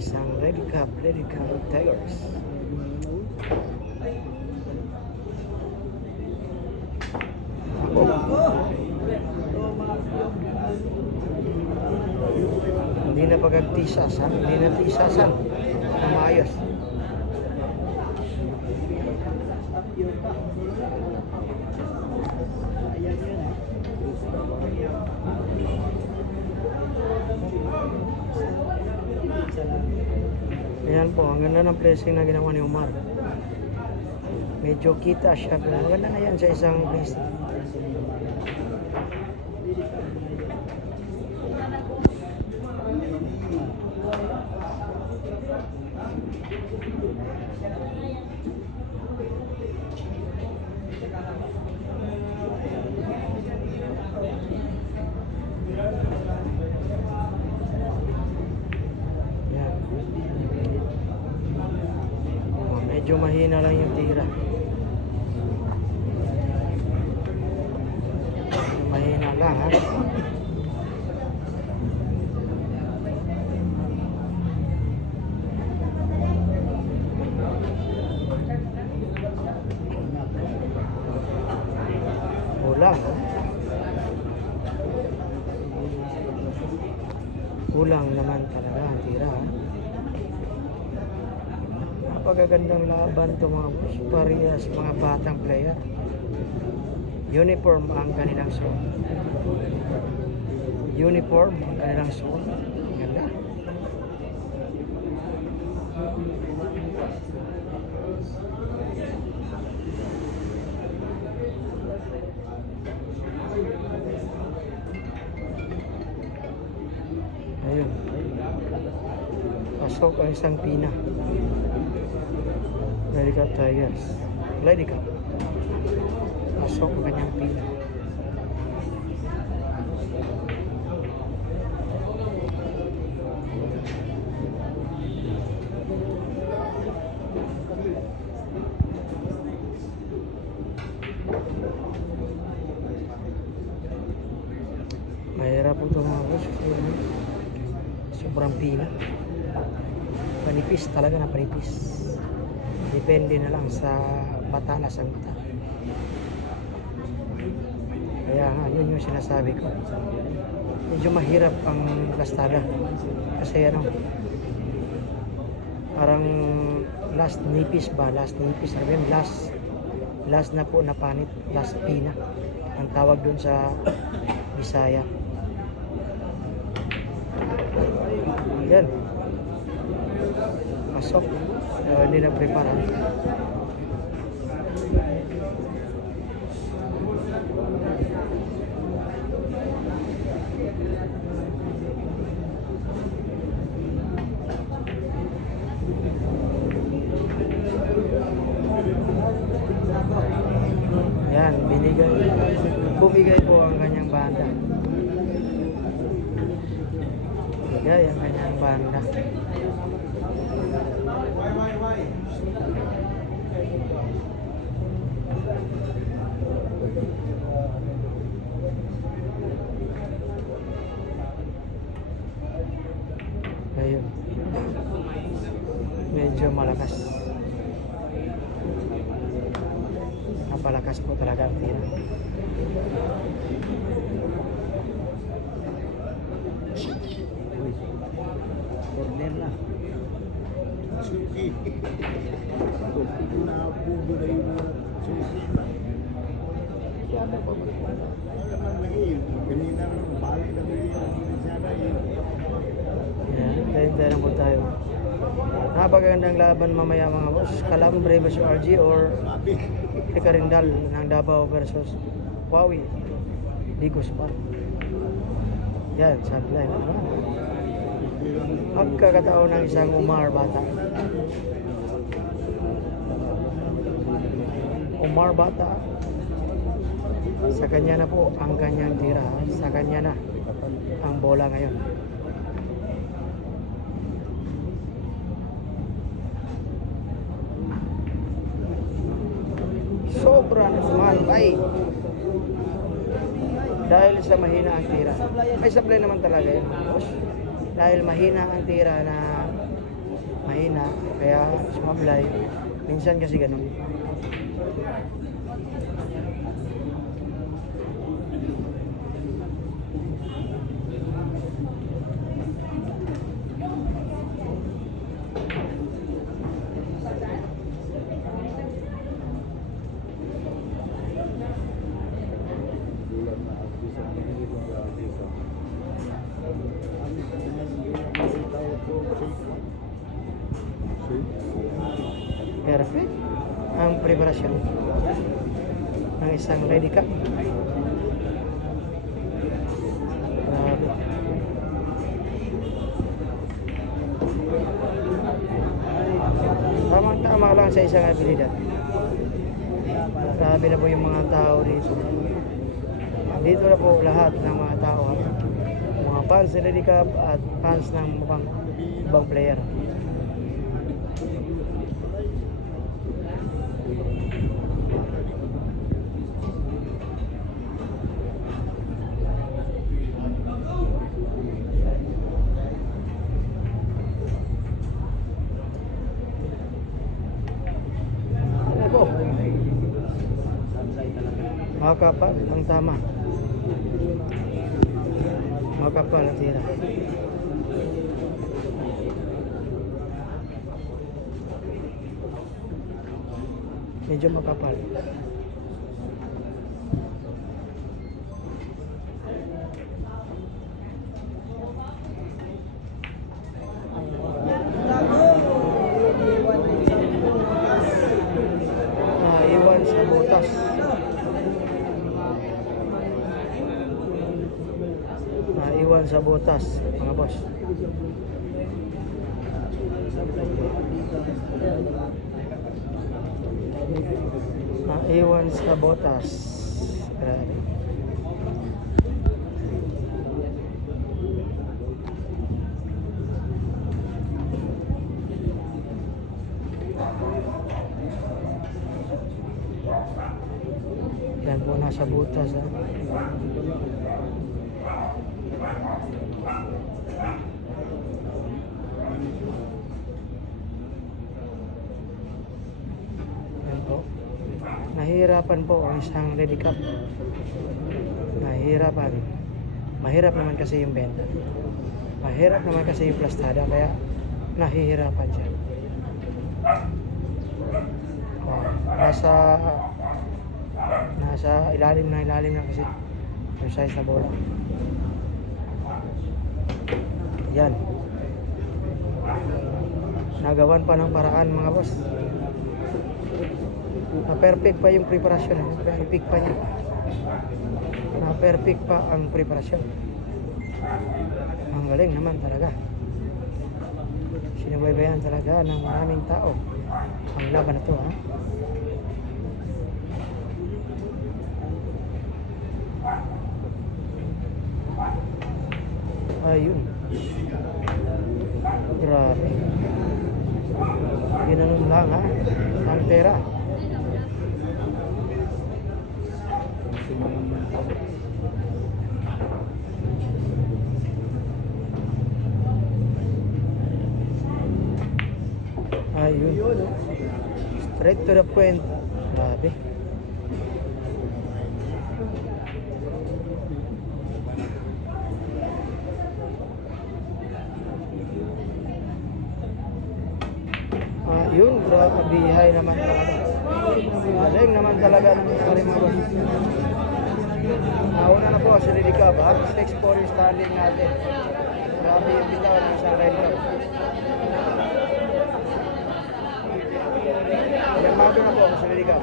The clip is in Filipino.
Isang Lady Cup Tigers. Ako. Hindi na pagagtisasan, hindi na tisasan na maayos. Ayan po, ang ganda ng placing na ginawa ni Omar. Medyo kita siya, pero ang ganda na yan sa isang place. Medyo mahina lang yung tira. Mahina lang, ha? Kulang, ha? Kulang naman talaga ang tira, ha? Napakagandang laban ito mga boss, parehas mga batang player. Uniform ang kanilang suot. Uniform ang kanilang suot. Ganda. Ayun. Pasok ang isang pina. Lady Cup Tigers. Lady Cup. Pasok ang kanyang pila. Mahirap po ito mga boss. Sobrang pila. Panipis talaga na panipis. Depende na lang sa batalas ang mata. Kaya nga, yun yung sinasabi ko. Medyo mahirap ang lastada. Kasi ano, parang last nipis ba? Last nipis. Sabihin, last na po na panit. Last pina. Ang tawag dun sa Bisaya. Yan. Pasok. Hindi na prepara. Yan, bumigay po ang kanyang banda. Bumigay ang kanyang banda. Ayun. Medyo malakas. Napalakas po talaga ang tira. Corner na. Suki. Nabubo na yung mga suki. Sana pa ba? Ganina balik na rin sana yun. Yan, tayo po tayo. Napakagandang laban mamaya mga boss. Calambre versus RG or Picarindal ng Davao versus Huawei Digos Park. Yan, supply na naman. Pagkakataon ng isang Omar Bata. Omar Bata. Sa kanya na po ang kanyang tira. Sa kanya na ang bola ngayon. Sobra naman, ay. Dahil sa mahina ang tira. May supply naman talaga yun. Dahil mahina ang tira na mahina, kaya sumablay. Minsan kasi ganun. Perfect ang preparasyon ng isang ready cup. Grabe. Tamang-tama lang sa isang abilidad. Grabe na po yung mga tao dito. Dito na po lahat ng mga tao. Mga fans ng ready cup at fans ng ibang player. Makapal ang tama. Makapal ang tira. Medyo makapal. Iwan sa butas. Iwan sa butas, mga boss. Iwan sa butas. Grabe. Yan po nasa butas. Nahihirapan po ang isang ready cup. Nahihirapan. Mahirap naman kasi yung benta. Mahirap naman kasi yung plastada, kaya nahihirapan siya. Nasa ilalim na kasi yung size na bola. Yan. Nagawan pa ng paraan, mga boss. Na-perfect pa yung preparasyon. Na-perfect pa niya. Na-perfect pa ang preparasyon. Ang galing naman talaga. Sinubaybayan talaga ng maraming tao ang laban na ito, ha? Ayun. Grabe. Ginanon lang, ha? Ang pera. Ayun. Straight to the point. Grabe. Yun, grabe, bihay naman talaga. Galing naman talaga ng Kalimawan. Nauna na po sa ready cup, ha? 6-4 yung standing natin. Grabe yung bitaw ng isang ready cup. Kalimawan na po sa ready cup.